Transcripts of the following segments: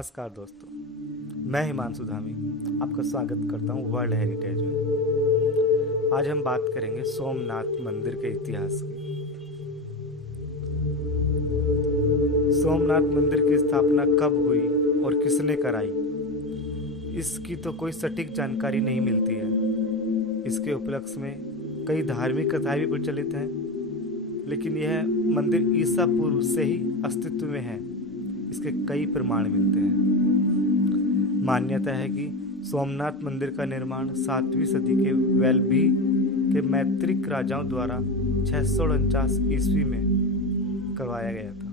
नमस्कार दोस्तों, मैं हिमांशु धामी आपका स्वागत करता हूँ वर्ल्ड हेरिटेज में। आज हम बात करेंगे सोमनाथ मंदिर के इतिहास की। सोमनाथ मंदिर की स्थापना कब हुई और किसने कराई, इसकी तो कोई सटीक जानकारी नहीं मिलती है। इसके उपलक्ष्य में कई धार्मिक कथाएं भी प्रचलित हैं, लेकिन यह मंदिर ईसा पूर्व से ही अस्तित्व में है, इसके कई प्रमाण मिलते हैं। मान्यता है कि सोमनाथ मंदिर का निर्माण 7वीं सदी के वेल्भी के मैत्रिक राजाओं द्वारा 649 ईस्वी में करवाया गया था।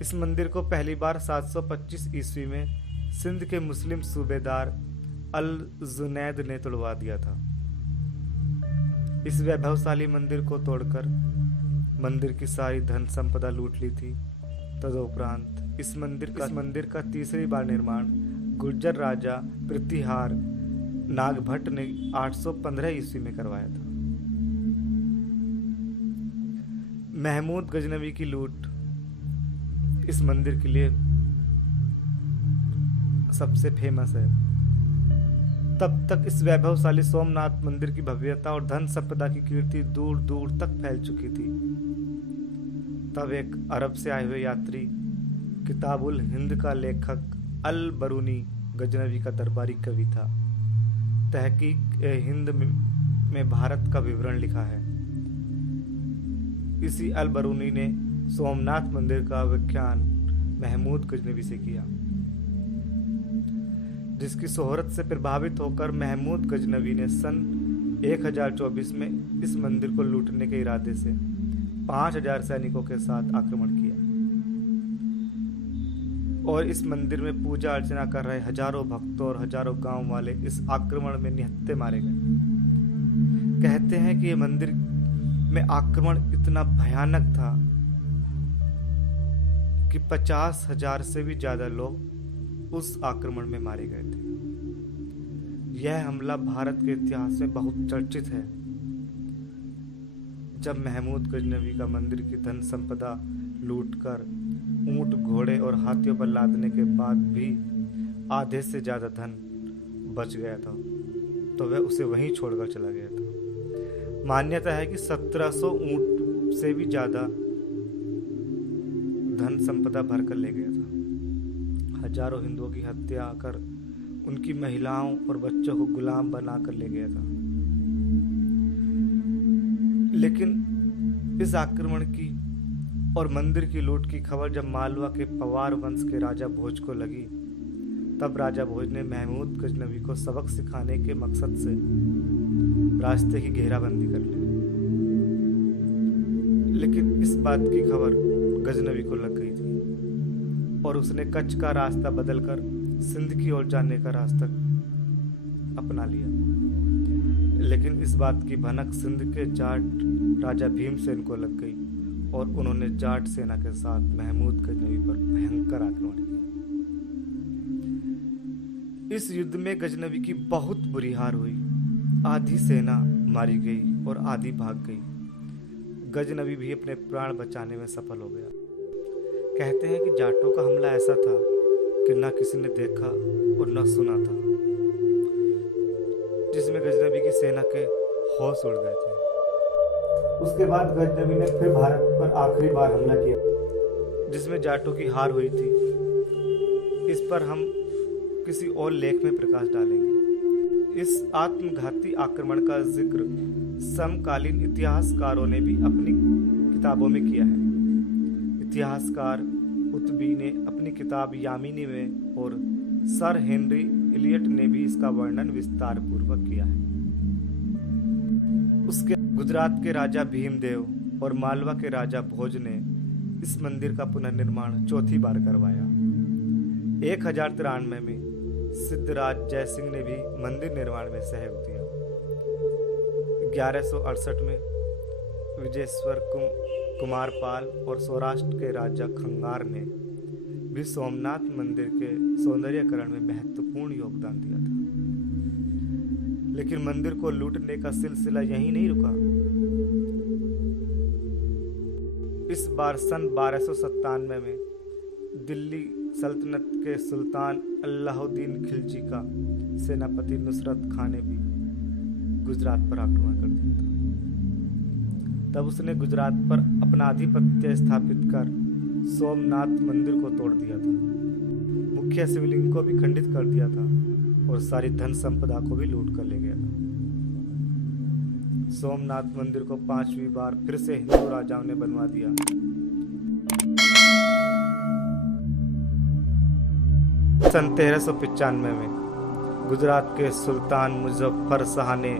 इस मंदिर को पहली बार 725 ईस्वी में सिंध के मुस्लिम सूबेदार अल जुनैद ने तोड़वा दिया था। इस वैभवशाली मंदिर को तोड़कर मंदिर की सारी धन संपदा लूट ली थी। तदुपरांत इस मंदिर का तीसरी बार निर्माण गुर्जर राजा प्रतिहार नागभट्ट ने 815 ईस्वी में करवाया था। महमूद गजनवी की लूट इस मंदिर के लिए सबसे फेमस है। तब तक इस वैभवशाली सोमनाथ मंदिर की भव्यता और धन संपदा की कीर्ति दूर दूर तक फैल चुकी थी। तब एक अरब से आए हुए यात्री किताबुल हिंद का लेखक अल बरूनी गजनवी का दरबारी कवि था। तहकीक हिंद में भारत का विवरण लिखा है। इसी अल बरूनी ने सोमनाथ मंदिर का व्याख्यान महमूद गजनवी से किया, जिसकी शोहरत से प्रभावित होकर महमूद गजनवी ने सन 1024 में इस मंदिर को लूटने के इरादे से 5000 सैनिकों के साथ आक्रमण किया और इस मंदिर में पूजा अर्चना कर रहे हजारों भक्तों और हजारों गांव वाले इस आक्रमण में निहत्थे मारे गए। कहते हैं कि यह मंदिर में आक्रमण इतना भयानक था कि 50,000 से भी ज्यादा लोग उस आक्रमण में मारे गए थे। यह हमला भारत के इतिहास में बहुत चर्चित है। जब महमूद गजनवी का मंदिर की धन संपदा लूटकर ऊंट घोड़े और हाथियों पर लादने के बाद भी आधे से ज्यादा धन बच गया था, तो वह उसे वहीं छोड़कर चला गया था। मान्यता है कि 1700 ऊंट से भी ज्यादा धन संपदा भरकर ले गया था। हजारों हिंदुओं की हत्या कर उनकी महिलाओं और बच्चों को गुलाम बनाकर ले गया था। लेकिन इस आक्रमण की और मंदिर की लूट की खबर जब मालवा के पवार वंश के राजा भोज को लगी, तब राजा भोज ने महमूद गजनवी को सबक सिखाने के मकसद से रास्ते की घेराबंदी कर ली। लेकिन इस बात की खबर गजनवी को लग गई थी और उसने कच्छ का रास्ता बदलकर सिंध की ओर जाने का रास्ता अपना लिया। लेकिन इस बात की भनक सिंध के जाट राजा भीमसेन को लग गई और उन्होंने जाट सेना के साथ महमूद गजनवी पर भयंकर आक्रमण किया। इस युद्ध में गजनवी की बहुत बुरी हार हुई। आधी सेना मारी गई और आधी भाग गई। गजनवी भी अपने प्राण बचाने में सफल हो गया। कहते हैं कि जाटों का हमला ऐसा था कि न किसी ने देखा और न सुना था, जिसमें गजनवी की सेना के होश उड़ गए थे। उसके बाद गजनवी ने फिर भारत पर आखिरी बार हमला किया, जिसमें जाटों की हार हुई थी। इस पर हम किसी और लेख में प्रकाश डालेंगे। इस आत्मघाती आक्रमण का जिक्र समकालीन इतिहासकारों ने भी अपनी किताबों में किया है। इतिहासकार उत्बी ने अपनी किताब यामिनी में और सर हेनरी इलियट ने भी इसका वर्णन विस्तार पूर्वक किया है। उसके गुजरात के राजा भीमदेव और मालवा के राजा भोज ने इस मंदिर का पुनर्निर्माण चौथी बार करवाया। 1093 में सिद्धराज जयसिंह ने भी मंदिर निर्माण में सहयोग दिया। 1168 में विजयेश्वर कुमार पाल और सौराष्ट्र के राजा खंगार ने भी सोमनाथ मंदिर के सौंदर्यीकरण में महत्वपूर्ण योगदान दिया था। लेकिन मंदिर को लूटने का सिलसिला यहीं नहीं रुका। इस बार सन 1297 में दिल्ली सल्तनत के सुल्तान अलाउद्दीन खिलजी का सेनापति नुसरत खान ने भी गुजरात पर आक्रमण कर दिया था। तब उसने गुजरात पर अपना आधिपत्य स्थापित कर सोमनाथ मंदिर को तोड़ दिया था, मुख्य शिवलिंग को भी खंडित कर दिया था और सारी धन संपदा को भी लूट कर ले गया था। सोमनाथ मंदिर को 5वीं बार फिर से हिंदू राजाओं ने बनवा दिया। सन 1395 में गुजरात के सुल्तान मुजफ्फर शाह ने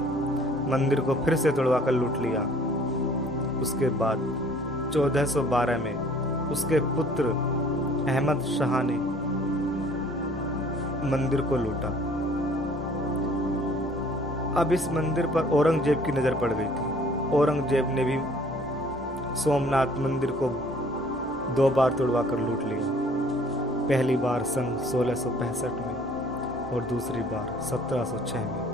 मंदिर को फिर से तोड़वाकर लूट लिया। उसके बाद 1412 में उसके पुत्र अहमद शाह ने मंदिर को लूटा। अब इस मंदिर पर औरंगजेब की नजर पड़ गई थी। औरंगजेब ने भी सोमनाथ मंदिर को 2 बार तोड़वाकर लूट लिया। पहली बार सन 1665 में और दूसरी बार 1706 में।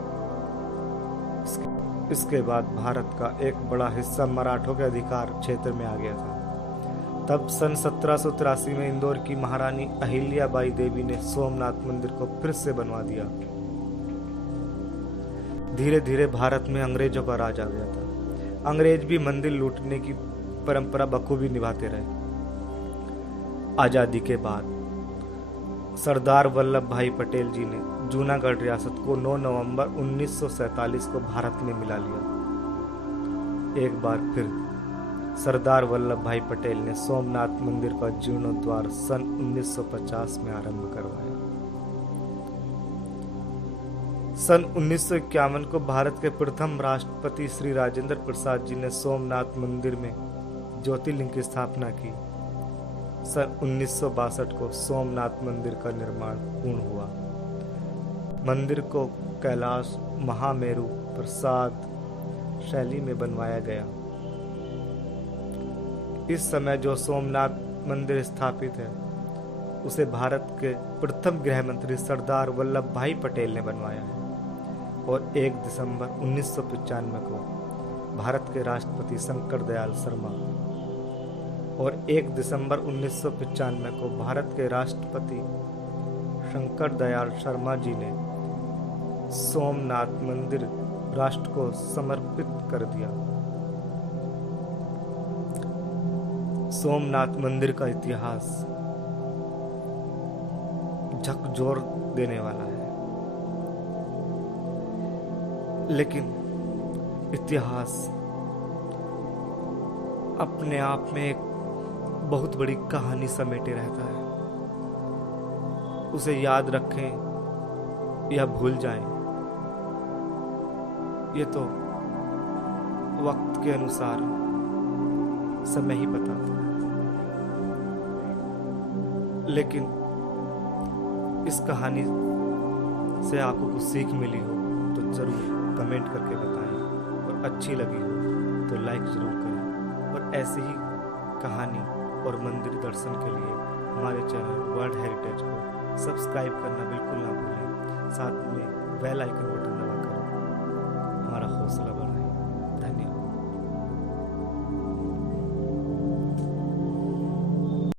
इसके बाद भारत का एक बड़ा हिस्सा मराठों के अधिकार क्षेत्र में आ गया था। तब सन 1783 में इंदौर की महारानी अहिल्याबाई देवी ने सोमनाथ मंदिर को फिर से बनवा दिया। धीरे धीरे भारत में अंग्रेजों का राज आ गया था। अंग्रेज भी मंदिर लूटने की परंपरा बखूबी निभाते रहे। आजादी के बाद सरदार वल्लभ भाई पटेल जी ने जूनागढ़ रियासत को 9 नवंबर 1947 को भारत में मिला लिया। एक बार फिर सरदार वल्लभ भाई पटेल ने सोमनाथ मंदिर का जीर्णोद्धार सन 1950 में आरंभ करवाया। सन 1951 को भारत के प्रथम राष्ट्रपति श्री राजेंद्र प्रसाद जी ने सोमनाथ मंदिर में ज्योतिर्लिंग की स्थापना की। सन 1962 को सोमनाथ मंदिर का निर्माण पूर्ण हुआ। मंदिर को कैलाश महामेरु प्रसाद शैली में बनवाया गया। इस समय जो सोमनाथ मंदिर स्थापित है उसे भारत के प्रथम गृह मंत्री सरदार वल्लभ भाई पटेल ने बनवाया है और 1 दिसंबर 1995 को भारत के राष्ट्रपति शंकर दयाल शर्मा और 1 दिसंबर 1995 को भारत के राष्ट्रपति शंकर दयाल शर्मा जी ने सोमनाथ मंदिर राष्ट्र को समर्पित कर दिया। सोमनाथ मंदिर का इतिहास झकझोर देने वाला है, लेकिन इतिहास अपने आप में एक बहुत बड़ी कहानी समेटे रहता है। उसे याद रखें या भूल जाएं, ये तो वक्त के अनुसार समय ही बताता है। लेकिन इस कहानी से आपको कुछ सीख मिली हो तो जरूर कमेंट करके बताएं, और अच्छी लगी हो तो लाइक जरूर करें। और ऐसी ही कहानी और मंदिर दर्शन के लिए हमारे चैनल वर्ल्ड हेरिटेज को सब्सक्राइब करना बिल्कुल ना भूलें। साथ में बेल आइकन बटन दबाकर हमारा हौसला बढ़ाएं।